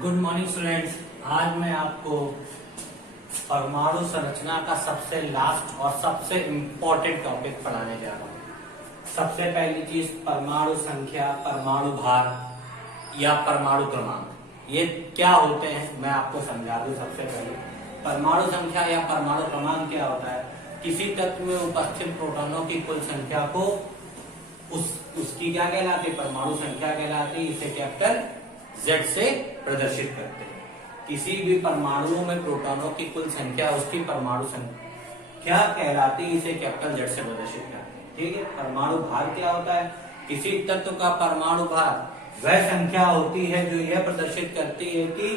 Good morning students. आज मैं आपको परमाणु संरचना का सबसे लास्ट और सबसे इम्पोर्टेंट टॉपिक पढ़ाने जा रहा हूँ। सबसे पहली चीज परमाणु संख्या, परमाणु भार या परमाणु क्रमांक, ये क्या होते हैं मैं आपको समझा दूं। सबसे पहले परमाणु संख्या या परमाणु क्रमांक क्या होता है? किसी तत्व में उपस्थित प्रोटॉनों की कुल संख्या को उसकी क्या कहलाती है? परमाणु संख्या कहलाती है। इसे कैपिटल Z से प्रदर्शित करते हैं। किसी भी परमाणु में प्रोटॉनों की कुल संख्या उसकी परमाणु संख्या कहलाती है। इसे कैपिटल Z से प्रदर्शित करते हैं। ठीक है। परमाणु भार क्या होता है? किसी तत्व का परमाणु भार वह संख्या होती है जो यह प्रदर्शित करती है कि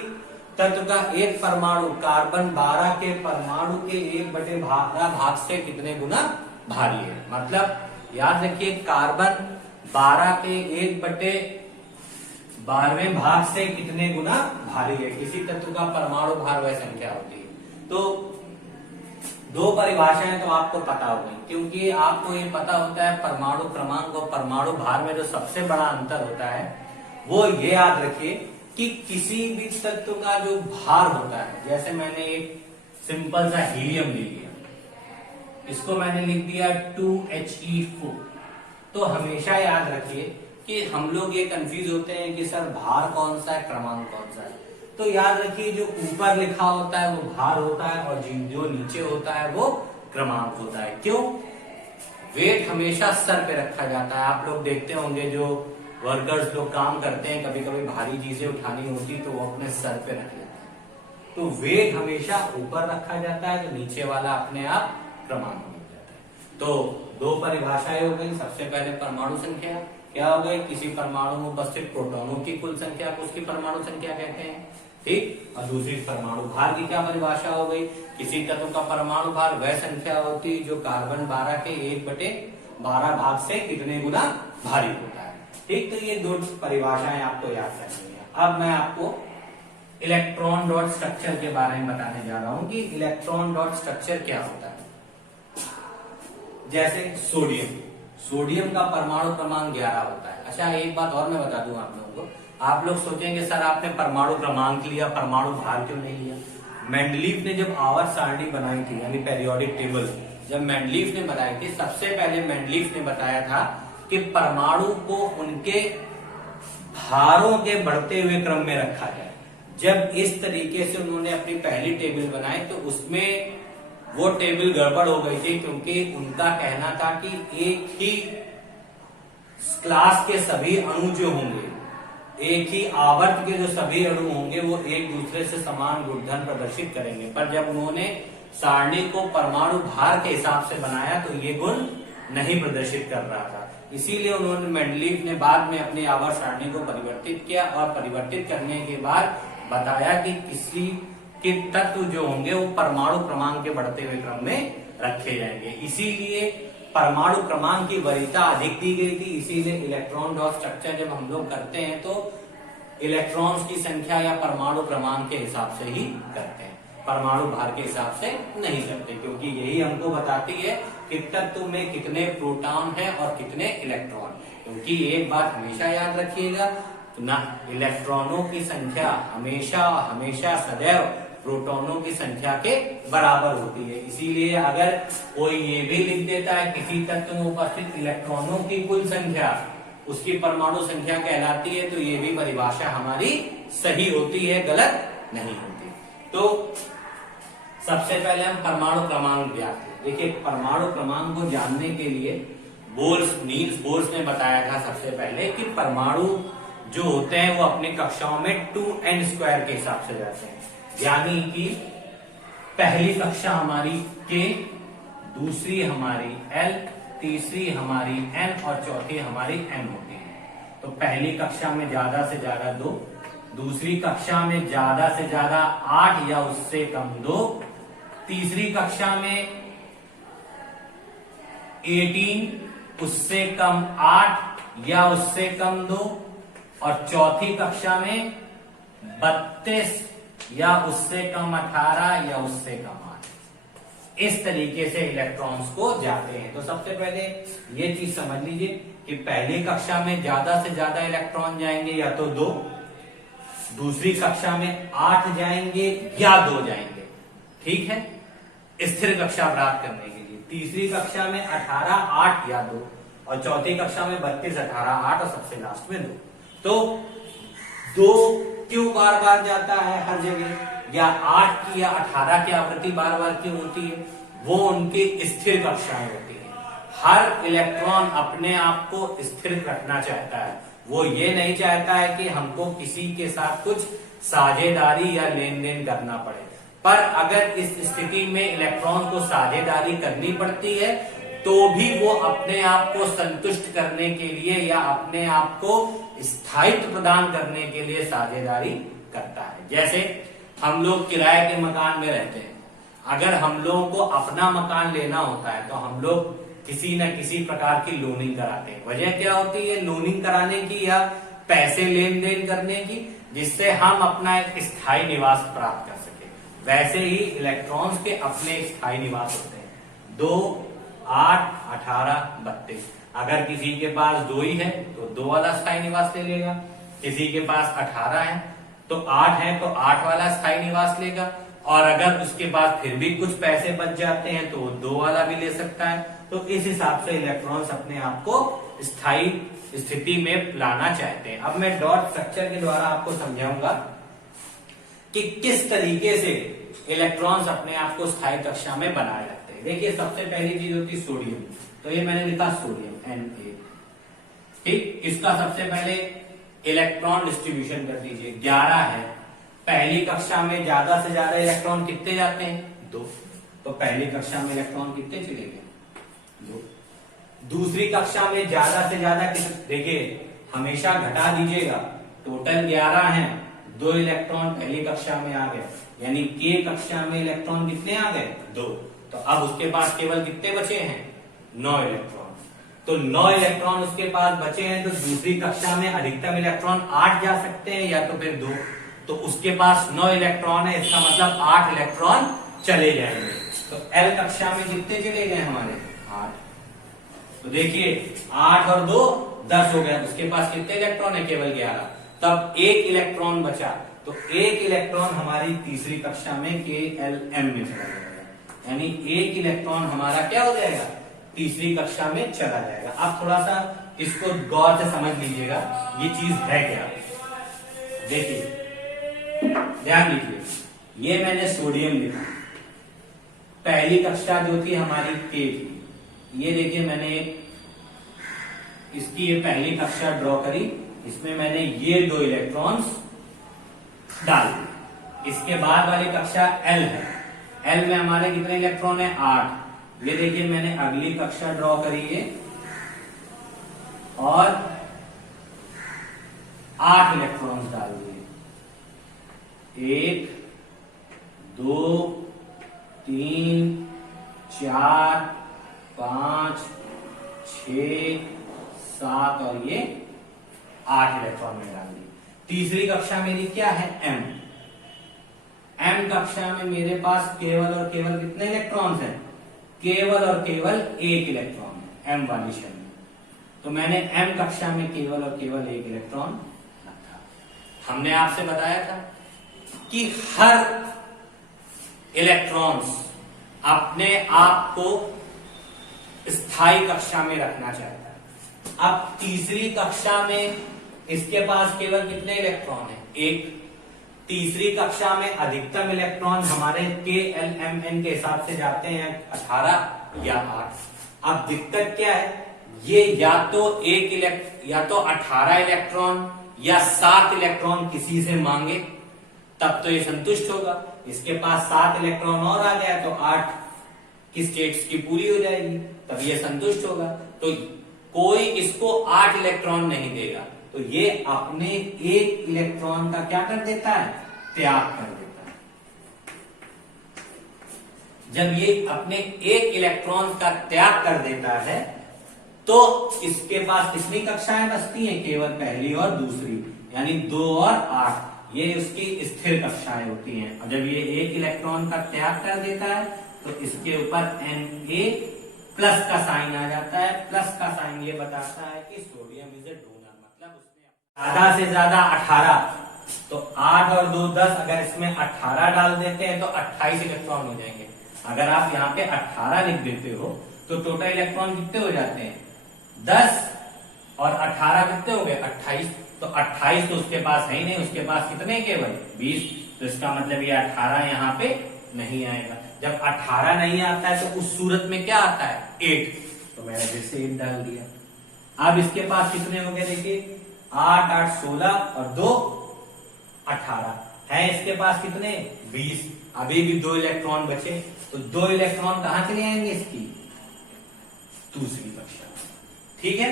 तत्व का एक परमाणु कार्बन 12 के परमाणु के 1/12 भाग से कितने गुना भारी है। मतलब याद रखिए, कार्बन 12 के 1/12वें भाग से कितने गुना भारी है। किसी तत्व का परमाणु भार वह संख्या होती है। तो दो परिभाषाएं तो आपको पता होगी, क्योंकि आपको ये पता होता है परमाणु क्रमांक और परमाणु भार में जो सबसे बड़ा अंतर होता है वो ये याद रखिए कि किसी भी तत्व का जो भार होता है, जैसे मैंने एक सिंपल सा हीलियम ले लिया, इसको मैंने लिख दिया 2He4। तो हमेशा याद रखिए कि हम लोग ये कंफ्यूज होते हैं कि सर भार कौन सा है, क्रमांक कौन सा है। तो याद रखिए जो ऊपर लिखा होता है वो भार होता है और जो नीचे होता है वो क्रमांक होता है। क्यों? वेट हमेशा सर पे रखा जाता है। आप लोग देखते होंगे जो वर्कर्स लोग काम करते हैं, कभी कभी भारी चीजें उठानी होती तो वो अपने सर पे रख लेते हैं। तो वेट हमेशा ऊपर रखा जाता है, तो नीचे वाला अपने आप क्रमांक हो जाता है। तो दो परिभाषाएं हो गई। सबसे पहले परमाणु संख्या क्या हो गई? किसी परमाणु में उपस्थित प्रोटॉनों की कुल संख्या को उसकी परमाणु संख्या कहते हैं। ठीक। और दूसरी परमाणु भार की क्या परिभाषा हो गई? किसी तत्व का परमाणु भार वह संख्या होती है जो कार्बन 12 के 1/12 भाग से कितने गुना भारी होता है। ठीक। तो ये दो परिभाषाएं आपको याद रखनी है। अब मैं आपको इलेक्ट्रॉन डॉट स्ट्रक्चर के बारे में बताने जा रहा हूं कि इलेक्ट्रॉन डॉट स्ट्रक्चर क्या होता है। जैसे सोडियम का परमाणु क्रमांक 11 होता है। अच्छा, एक बात और मैं बता दूं आप लोगों को। आप लोग सोचेंगे सर आपने परमाणु क्रमांक लिया, परमाणु भार क्यों नहीं लिया? मेंडलीफ ने जब आवर्त सारणी बनाई थी, यानी पेरियोडिक टेबल जब मेंडलीफ ने बनाई थी, सबसे पहले मेंडलीफ ने बताया था कि परमाणु को उनके भारों के बढ़ते हुए क्रम में रखा जाए। जब इस तरीके से उन्होंने अपनी पहली टेबल बनाई तो उसमें वो टेबल गड़बड़ हो गई थी, क्योंकि उनका कहना था कि एक ही क्लास के सभी अणु जो होंगे, एक ही आवर्त के जो सभी अणु होंगे वो एक दूसरे से समान गुणधर्म प्रदर्शित करेंगे। पर जब उन्होंने सारणी को परमाणु भार के हिसाब से बनाया तो ये गुण नहीं प्रदर्शित कर रहा था। इसीलिए उन्होंने मेंडलीफ ने बाद में अपनी आवर्त सारणी को परिवर्तित किया और परिवर्तित करने के बाद बताया कि किसी के तत्व जो होंगे वो परमाणु क्रमांक के बढ़ते हुए क्रम में रखे जाएंगे। इसीलिए परमाणु क्रमांक की वरीयता अधिक दी गई थी। इसीलिए इलेक्ट्रॉन डॉट स्ट्रक्चर जब हम लोग करते हैं तो इलेक्ट्रॉन्स की संख्या या परमाणु क्रमांक के हिसाब से ही करते हैं, परमाणु भार के हिसाब से नहीं करते, क्योंकि यही हमको बताती है कि तत्व में कितने प्रोटॉन है और कितने इलेक्ट्रॉन। क्योंकि एक बात हमेशा याद रखिएगा ना, इलेक्ट्रॉनों की संख्या हमेशा हमेशा सदैव प्रोटॉनों की संख्या के बराबर होती है। इसीलिए अगर कोई ये भी लिख देता है किसी तत्व में उपस्थित इलेक्ट्रॉनों की कुल संख्या उसकी परमाणु संख्या कहलाती है, तो ये भी परिभाषा हमारी सही होती है, गलत नहीं होती। तो सबसे पहले हम परमाणु क्रमांक ज्ञात करें। देखिए, परमाणु क्रमांक को जानने के लिए नील्स बोर्स ने बताया था सबसे पहले कि परमाणु जो होते हैं वो अपनी कक्षाओं में 2n² के हिसाब से जाते हैं। यानी कि पहली कक्षा हमारी K, दूसरी हमारी L, तीसरी हमारी N और चौथी हमारी M होती है। तो पहली कक्षा में ज्यादा से ज्यादा 2, दूसरी कक्षा में ज्यादा से ज्यादा 8 या उससे कम 2, तीसरी कक्षा में 18 उससे कम 8 या उससे कम 2 और चौथी कक्षा में 32 या उससे कम 18 या उससे कम 8। इस तरीके से इलेक्ट्रॉन्स को जाते हैं। तो सबसे पहले ये चीज समझ लीजिए कि पहली कक्षा में ज्यादा से ज्यादा इलेक्ट्रॉन जाएंगे या तो 2, दूसरी कक्षा में 8 जाएंगे या 2 जाएंगे, ठीक है, स्थिर कक्षा प्राप्त करने के लिए। तीसरी कक्षा में 18, 8 या 2, और चौथी कक्षा में 32, 18, 8 और सबसे लास्ट में 2। तो 2 क्यों बार बार जाता है हर जगह, या 8 की या 18 की आवृत्ति बार बार क्यों होती है, वो उनकी स्थिर कक्षाएं होती हैं। हर इलेक्ट्रॉन अपने आप को स्थिर रखना चाहता है, वो ये नहीं चाहता है कि हमको किसी के साथ कुछ साझेदारी या लेन देन करना पड़े। पर अगर इस स्थिति में इलेक्ट्रॉन को साझेदारी करनी पड़ती है तो भी वो अपने आप को संतुष्ट करने के लिए या अपने आप को स्थायित्व प्रदान करने के लिए साझेदारी करता है। जैसे हम लोग किराए के मकान में रहते हैं, अगर हम लोगों को अपना मकान लेना होता है तो हम लोग किसी न किसी प्रकार की लोनिंग कराते हैं। वजह क्या होती है लोनिंग कराने की या पैसे लेन देन करने की, जिससे हम अपना एक स्थायी निवास प्राप्त कर सके। वैसे ही इलेक्ट्रॉन्स के अपने स्थायी निवास होते हैं, 2, 8, 18, 32। अगर किसी के पास 2 ही है तो 2 वाला स्थायी निवास ले लेगा, किसी के पास 18 है तो 8 है तो 8 वाला स्थायी निवास लेगा, और अगर उसके पास फिर भी कुछ पैसे बच जाते हैं तो वो 2 वाला भी ले सकता है। तो इस हिसाब से इलेक्ट्रॉन्स अपने आप को स्थायी स्थिति में लाना चाहते हैं। अब मैं डॉट स्ट्रक्चर के द्वारा आपको समझाऊंगा कि किस तरीके से इलेक्ट्रॉन्स अपने आप को स्थायी कक्षा में बनाए रखते हैं। देखिए सबसे पहली चीज होती है सोडियम, तो ये मैंने लिखा सोडियम Na, ठीक। इसका सबसे पहले इलेक्ट्रॉन डिस्ट्रीब्यूशन कर दीजिए, 11 है। पहली कक्षा में ज्यादा से ज्यादा इलेक्ट्रॉन कितने जाते हैं 2, तो पहली कक्षा में इलेक्ट्रॉन कितने चले गए 2। दूसरी कक्षा में ज्यादा से ज्यादा देखिए हमेशा घटा दीजिएगा, टोटल 11 है, 2 इलेक्ट्रॉन पहली कक्षा में आ गए, यानी के कक्षा में इलेक्ट्रॉन कितने आ गए 2। तो अब उसके पास केवल कितने बचे हैं 9 इलेक्ट्रॉन। तो 9 इलेक्ट्रॉन उसके पास बचे हैं, तो दूसरी कक्षा में अधिकतम इलेक्ट्रॉन 8 जा सकते हैं या तो फिर 2। तो उसके पास 9 इलेक्ट्रॉन है, इसका मतलब 8 इलेक्ट्रॉन चले जाएंगे। तो एल कक्षा में कितने चले गए हमारे 8। तो देखिए 8 और 2 10 हो गया, उसके पास कितने इलेक्ट्रॉन है केवल 11। तब 1 इलेक्ट्रॉन बचा, तो 1 इलेक्ट्रॉन हमारी तीसरी कक्षा में KLM में चला जाएगा, यानी 1 इलेक्ट्रॉन हमारा क्या हो जाएगा तीसरी कक्षा में चला जाएगा। अब थोड़ा सा इसको गौर से समझ लीजिएगा ये चीज है क्या। देखिए ध्यान दीजिए, ये मैंने सोडियम लिखा, पहली कक्षा जो थी हमारी के थी, ये देखिए मैंने इसकी ये पहली कक्षा ड्रॉ करी, इसमें मैंने ये 2 इलेक्ट्रॉन्स डाल दिए। इसके बाद वाली कक्षा एल है, एल में हमारे कितने इलेक्ट्रॉन है 8। ये देखिए मैंने अगली कक्षा ड्रॉ करी है और 8 इलेक्ट्रॉन्स डाल दिए, 1, 2, 3, 4, 5, 6, 7 और ये 8 इलेक्ट्रॉन में डाल दिए। तीसरी कक्षा मेरी क्या है एम। एम कक्षा में मेरे पास केवल और केवल कितने इलेक्ट्रॉन्स हैं, केवल और केवल 1 इलेक्ट्रॉन है एम वाली शेल में। तो मैंने एम कक्षा में केवल और केवल 1 इलेक्ट्रॉन रखा। हमने आपसे बताया था कि हर इलेक्ट्रॉन्स अपने आप को स्थायी कक्षा में रखना चाहता है। अब तीसरी कक्षा में इसके पास केवल कितने इलेक्ट्रॉन है 1। तीसरी कक्षा में अधिकतम इलेक्ट्रॉन हमारे KLMN के हिसाब से जाते हैं 18 या 8। अब दिक्कत क्या है, ये या तो 18 इलेक्ट्रॉन या 7 इलेक्ट्रॉन किसी से मांगे तब तो ये संतुष्ट होगा। इसके पास 7 इलेक्ट्रॉन और आ गया तो 8 की स्टेट्स की पूरी हो जाएगी, तब ये संतुष्ट होगा। तो कोई इसको 8 इलेक्ट्रॉन नहीं देगा, तो ये अपने 1 इलेक्ट्रॉन का क्या कर देता है त्याग कर देता है। जब ये अपने 1 इलेक्ट्रॉन का त्याग कर देता है तो इसके पास कितनी कक्षाएं बचती हैं, केवल पहली और दूसरी, यानी 2 और 8। ये उसकी स्थिर कक्षाएं होती हैं। और जब ये 1 इलेक्ट्रॉन का त्याग कर देता है तो इसके ऊपर Na प्लस का साइन आ जाता है। प्लस का साइन ये बताता है कि सोडियम इज ए डोनर, मतलब उसने ज्यादा से ज्यादा 18, तो 8 और 2 10, अगर इसमें 18 डाल देते हैं तो 28 इलेक्ट्रॉन हो जाएंगे। अगर आप यहाँ पे 18 लिख देते हो तो टोटल इलेक्ट्रॉन कितने हो जाते हैं 10, और 18 कितने हो गए 28। तो 28 तो उसके पास है ही नहीं, उसके पास कितने केवल 20, तो इसका मतलब ये 18 यहाँ पे नहीं आएगा। जब 18 नहीं आता है तो उस सूरत में क्या आता है 8, तो मैंने फिर से 8 डाल दिया। अब इसके पास कितने हो गए देखिए 8 8 16 और 2 18 है, इसके पास कितने 20। अभी भी 2 इलेक्ट्रॉन बचे, तो 2 इलेक्ट्रॉन कहां चले आएंगे इसकी दूसरी कक्षा में। ठीक है,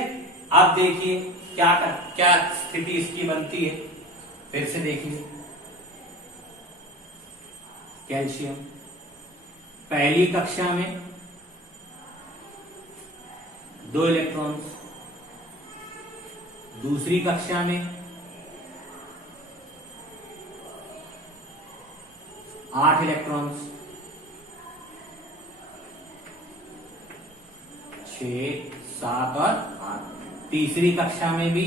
अब देखिए क्या स्थिति इसकी बनती है। फिर से देखिए कैल्शियम पहली कक्षा में 2 इलेक्ट्रॉन्स, दूसरी कक्षा में 8 इलेक्ट्रॉन्स, 6 7 और 8। तीसरी कक्षा में भी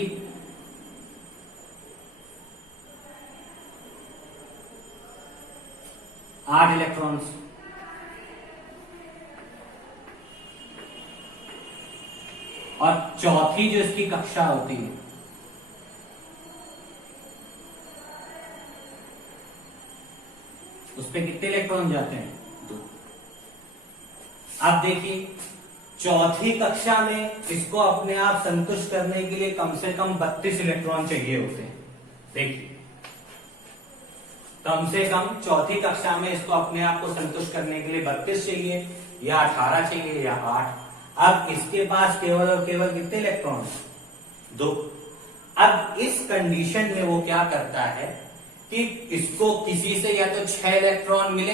8 इलेक्ट्रॉन्स, और चौथी जो इसकी कक्षा होती है उस पे कितने इलेक्ट्रॉन जाते हैं 2। अब देखिए चौथी कक्षा में इसको अपने आप संतुष्ट करने के लिए कम से कम 32 इलेक्ट्रॉन चाहिए होते हैं। देखिए कम से कम चौथी कक्षा में इसको अपने आप को संतुष्ट करने के लिए 32 चाहिए या 18 चाहिए या 8। अब इसके पास केवल और केवल कितने इलेक्ट्रॉन 2। अब इस कंडीशन में वो क्या करता है कि इसको किसी से या तो 6 इलेक्ट्रॉन मिले,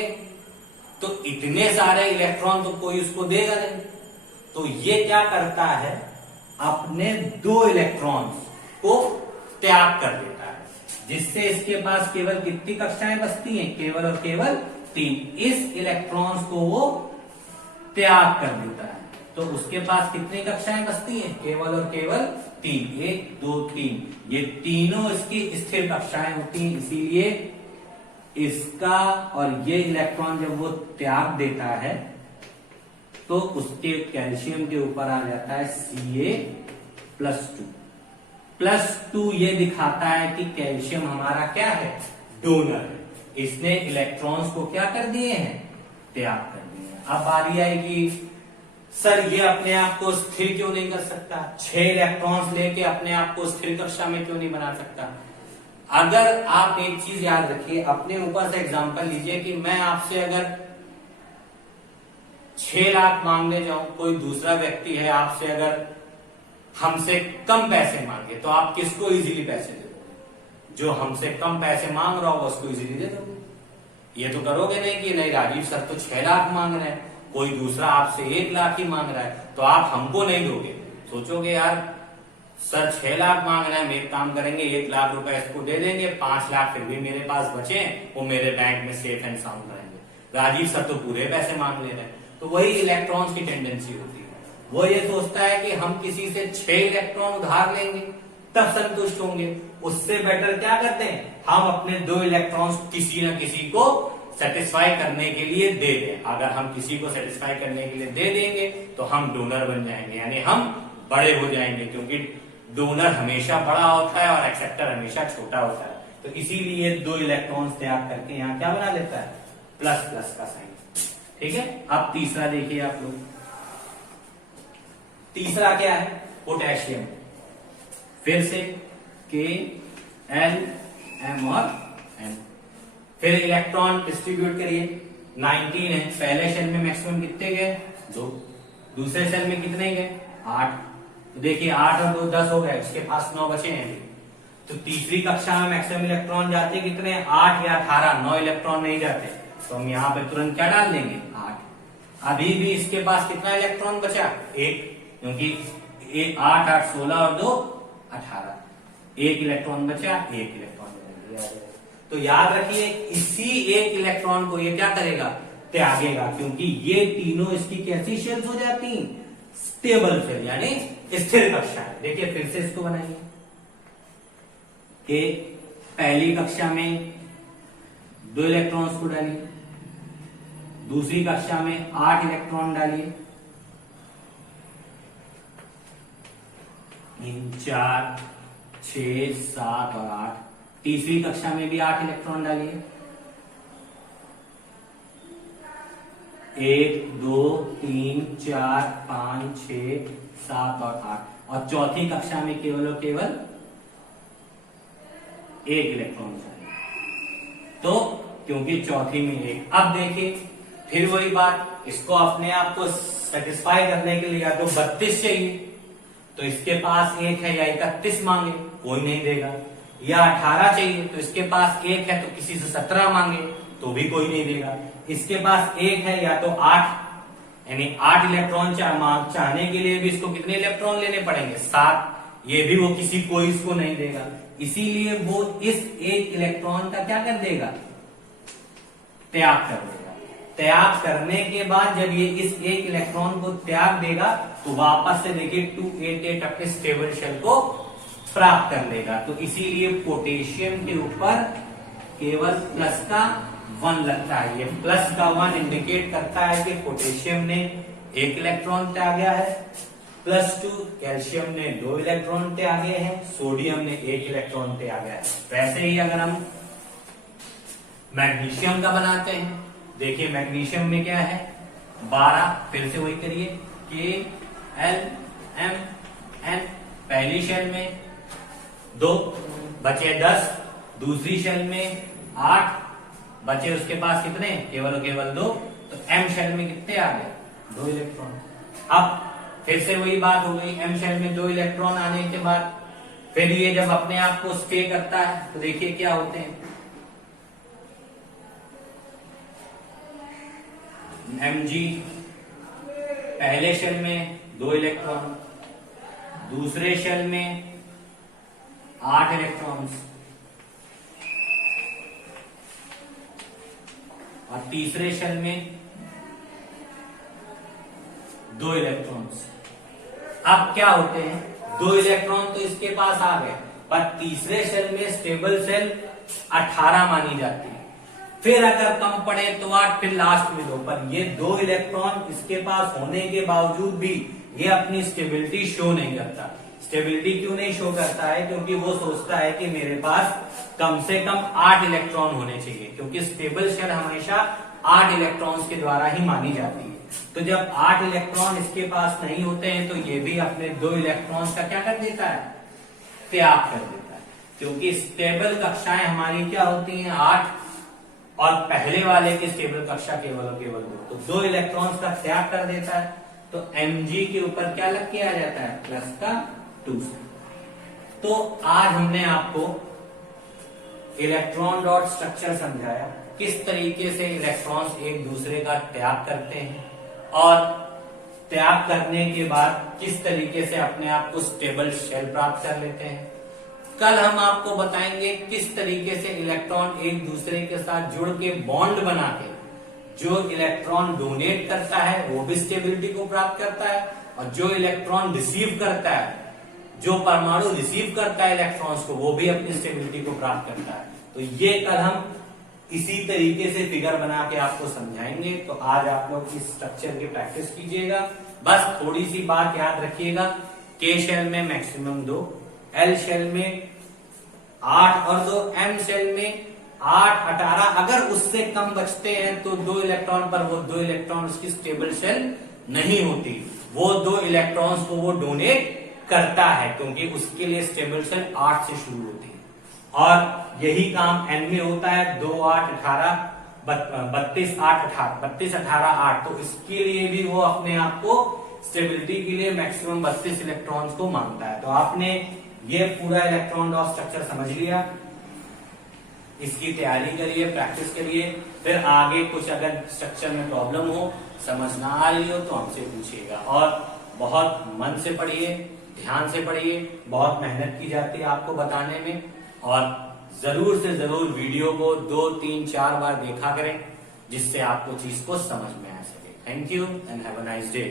तो इतने सारे इलेक्ट्रॉन तो कोई उसको देगा नहीं, तो ये क्या करता है अपने 2 इलेक्ट्रॉन्स को त्याग कर देता है, जिससे इसके पास केवल कितनी कक्षाएं बचती हैं केवल और केवल 3। इस इलेक्ट्रॉन्स को वो त्याग कर देता है, तो उसके पास कितनी कक्षाएं बचती हैं केवल और केवल 3। 1 2 3, ये तीनों इसकी स्थिर कक्षाएं होती हैं। इसीलिए इसका और ये इलेक्ट्रॉन जब वो त्याग देता है तो उसके कैल्शियम के ऊपर आ जाता है Ca+2। +2 ये दिखाता है कि कैल्शियम हमारा क्या है डोनर है। इसने इलेक्ट्रॉन्स को क्या कर दिए हैं त्याग कर दिए हैं। अब बारी आएगी सर ये अपने आप को स्थिर क्यों नहीं कर सकता, 6 इलेक्ट्रॉन्स लेके अपने आप को स्थिर कक्षा में क्यों नहीं बना सकता। अगर आप एक चीज याद रखिए, अपने ऊपर से एग्जांपल लीजिए कि मैं आपसे अगर 6 लाख मांगने जाऊं, कोई दूसरा व्यक्ति है आपसे अगर हमसे कम पैसे मांगे, तो आप किसको इजीली पैसे दे दोगे, जो हमसे कम पैसे मांग रहा होगा उसको इजीली दे दोगे। ये तो करोगे नहीं कि नहीं राजीव सर तो 6 लाख मांग रहे हैं, कोई दूसरा आपसे 1 लाख ही मांग रहा है तो आप हमको नहीं दोगे। सोचोगे यार सर 6 लाख मांग रहे हैं, हम एक काम करेंगे 1 लाख रुपए इसको दे देंगे, 5 लाख फिर भी मेरे पास बचे, वो मेरे बैंक में सेफ एंड साउंड रहेंगे। राजीव सर तो पूरे पैसे मांग ले रहे हैं। तो वही इलेक्ट्रॉन्स की टेंडेंसी होती है, वो ये सोचता है कि हम किसी से 6 इलेक्ट्रॉन उधार लेंगे तब संतुष्ट होंगे। उससे बेटर क्या करते हैं हम अपने 2 इलेक्ट्रॉन्स किसी न किसी को सेटिस्फाई करने के लिए दे दें। अगर हम किसी को सेटिस्फाई करने के लिए दे देंगे तो हम डोनर बन जाएंगे, यानी हम बड़े हो जाएंगे, क्योंकि डोनर हमेशा बड़ा होता है और एक्सेप्टर हमेशा छोटा होता है। तो इसीलिए 2 इलेक्ट्रॉन्स त्याग करके यहाँ क्या बना लेता है प्लस प्लस का साइन। ठीक है, अब तीसरा देखिए आप लोग, तीसरा क्या है पोटेशियम। फिर से K L M और N। फिर इलेक्ट्रॉन डिस्ट्रीब्यूट करिए, 19 है। पहले शेल में मैक्सिमम कितने गए 2, दूसरे शेल में कितने गए 8। तो देखिए 8 और 2 10 हो गए, इसके पास 9 बचे हैं। तो तीसरी कक्षा में मैक्सिमम इलेक्ट्रॉन जाते कितने 8 या 18, 9 इलेक्ट्रॉन नहीं जाते, तो हम यहाँ पे तुरंत क्या डाल देंगे 8। अभी भी इसके पास कितना इलेक्ट्रॉन बचा 1, क्योंकि 8 8 16 और 2 18, 1 इलेक्ट्रॉन बचा, 1 इलेक्ट्रॉन। तो याद रखिए इसी 1 इलेक्ट्रॉन को ये क्या करेगा त्यागेगा, क्योंकि ये तीनों इसकी कैसी शेल्स हो जाती हैं, स्टेबल शेल यानी स्थिर कक्षा है। देखिए फिर से इसको बनाइए कि पहली कक्षा में 2 इलेक्ट्रॉन्स को डालिए, दूसरी कक्षा में 8 इलेक्ट्रॉन डालिए, 3 4 6 7 और 8, तीसरी कक्षा में भी 8 इलेक्ट्रॉन डालिए, 1 2 3 4 5 6 7 और 8, और चौथी कक्षा में केवल और केवल 1 इलेक्ट्रॉन चाहिए, तो क्योंकि चौथी में 1। अब देखिए फिर वही बात, इसको अपने आप को सेटिस्फाई करने के लिए या तो 32 चाहिए तो इसके पास 1 है, या 31 मांगे कोई नहीं देगा, या 18 चाहिए तो इसके पास 1 है तो किसी से 17 मांगे तो भी कोई नहीं देगा, इसके पास 1 है या तो 8 यानी 8 इलेक्ट्रॉन चाहने के लिए भी इसको कितने इलेक्ट्रॉन लेने पड़ेंगे, 7, ये भी वो किसी कोई इसको नहीं देगा, इसीलिए वो इस 1 इलेक्ट्रॉन का क्या कर देगा, त्याग कर देगा। त्याग करने के बाद जब ये इस 1 इलेक्ट्रॉन को त्याग देगा तो वापस से देखिए 288 अपने स्टेबल शेल को प्राप्त कर लेगा। तो इसीलिए पोटेशियम के ऊपर केवल प्लस का 1 लगता है, ये प्लस का 1 इंडिकेट करता है कि पोटेशियम ने 1 इलेक्ट्रॉन त्यागा है, +2 कैल्शियम ने 2 इलेक्ट्रॉन त्यागे हैं, सोडियम ने 1 इलेक्ट्रॉन त्यागा है। वैसे ही अगर हम मैग्नीशियम का बनाते हैं, देखिए मैग्नीशियम में क्या है 12, फिर से वही करिए KLMN, पहली शेल में 2 बचे 10, दूसरी शेल में 8 बचे, उसके पास कितने केवल 2, तो M शेल में कितने आ गए 2 इलेक्ट्रॉन। अब फिर से वही बात हो गई, M शेल में 2 इलेक्ट्रॉन आने के बाद फिर ये जब अपने आप को स्टे करता है तो देखिए क्या होते हैं, Mg पहले शेल में 2 इलेक्ट्रॉन, दूसरे शेल में 8 इलेक्ट्रॉन्स, और तीसरे शेल में 2 इलेक्ट्रॉन्स। अब क्या होते हैं, 2 इलेक्ट्रॉन तो इसके पास आ गए, पर तीसरे शेल में स्टेबल शेल 18 मानी जाती है, फिर अगर कम पड़े तो 8, फिर लास्ट में 2, पर ये 2 इलेक्ट्रॉन इसके पास होने के बावजूद भी ये अपनी स्टेबिलिटी शो नहीं करता। स्टेबिलिटी क्यों नहीं शो करता है, क्योंकि वो सोचता है कि मेरे पास कम से कम 8 इलेक्ट्रॉन होने चाहिए, क्योंकि स्टेबल शेल हमेशा 8 इलेक्ट्रॉन्स के द्वारा ही मानी जाती है। तो जब 8 इलेक्ट्रॉन इसके पास नहीं होते हैं तो ये भी अपने 2 इलेक्ट्रॉन्स का क्या कर देता है, त्याग कर देता है, क्योंकि स्टेबल कक्षाएं हमारी क्या होती हैं 8, और पहले वाले की स्टेबल कक्षा केवल 2, तो 2 इलेक्ट्रॉन्स का त्याग कर देता है, तो Mg के ऊपर क्या लग के आ जाता है प्लस का 2। तो आज हमने आपको इलेक्ट्रॉन डॉट स्ट्रक्चर समझाया, किस तरीके से इलेक्ट्रॉन्स एक दूसरे का त्याग करते हैं, और त्याग करने के बाद किस तरीके से अपने आप को स्टेबल शेल प्राप्त कर लेते हैं। कल हम आपको बताएंगे किस तरीके से इलेक्ट्रॉन एक दूसरे के साथ जुड़ के बॉन्ड बना के जो इलेक्ट्रॉन डोनेट करता है वो भी स्टेबिलिटी को प्राप्त करता है, और जो इलेक्ट्रॉन रिसीव करता है, जो परमाणु रिसीव करता है इलेक्ट्रॉन्स को, वो भी अपनी स्टेबिलिटी को प्राप्त करता है। तो ये कल हम इसी तरीके से फिगर बना के आपको समझाएंगे। तो आज आप लोग इस स्ट्रक्चर की प्रैक्टिस कीजिएगा। बस थोड़ी सी बात याद रखिएगा, K शेल में मैक्सिमम 2, L शेल में 8 और 2, M शेल में 8 18, अगर उससे कम बचते हैं तो 2 इलेक्ट्रॉन पर वो 2 इलेक्ट्रॉन उसकी स्टेबल शेल नहीं होती, वो 2 इलेक्ट्रॉन्स को वो डोनेट करता है, क्योंकि उसके लिए स्टेबल शेल 8 से शुरू होती है। और यही काम N में होता है, 2 8 18 32 8 18 32 18 8, तो इसके लिए भी वो अपने आप को स्टेबिलिटी के लिए मैक्सिमम 32 इलेक्ट्रॉन्स को मांगता है। तो आपने ये पूरा इलेक्ट्रॉन डॉट स्ट्रक्चर समझ लिया, इसकी तैयारी करिए, प्रैक्टिस करिए, फिर आगे कुछ अगर स्ट्रक्चर में प्रॉब्लम हो, समझ ना आ रही हो तो हमसे पूछिएगा। और बहुत मन से पढ़िए, ध्यान से पढ़िए, बहुत मेहनत की जाती है आपको बताने में, और जरूर से जरूर वीडियो को 2 3 4 बार देखा करें, जिससे आपको चीज को समझ में आ सके। Thank you and have a nice day.